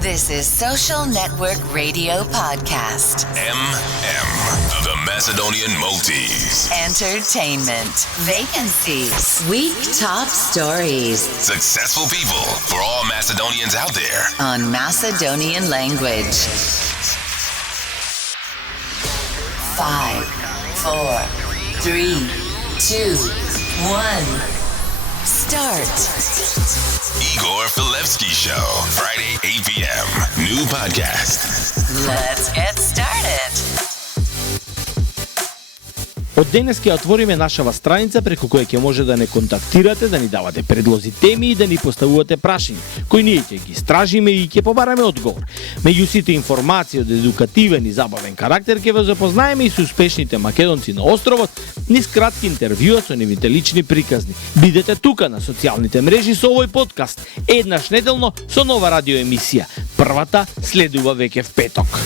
This is Social Network Radio Podcast. The Macedonian Maltese. Entertainment. Vacancies. Week top stories. Successful people for all Macedonians out there. On Macedonian language. 5, 4, 3, 2, 1. Start. Igor Filevsky Show. Friday, 8 p.m. New podcast. Let's get started. Од денес ќе отвориме нашава страница преку која ќе може да не контактирате, да ни давате предлози теми и да ни поставувате прашања, кои ние ќе ги истражиме и ќе побараме одговор. Меѓу сите информации од едукативен и забавен карактер ќе ве запознаеме и со успешните македонци на островот, низ кратки интервјуа со нивните лични приказни. Бидете тука на социјалните мрежи со овој подкаст, еднаш неделно со нова радио емисија. Првата следува веќе в петок.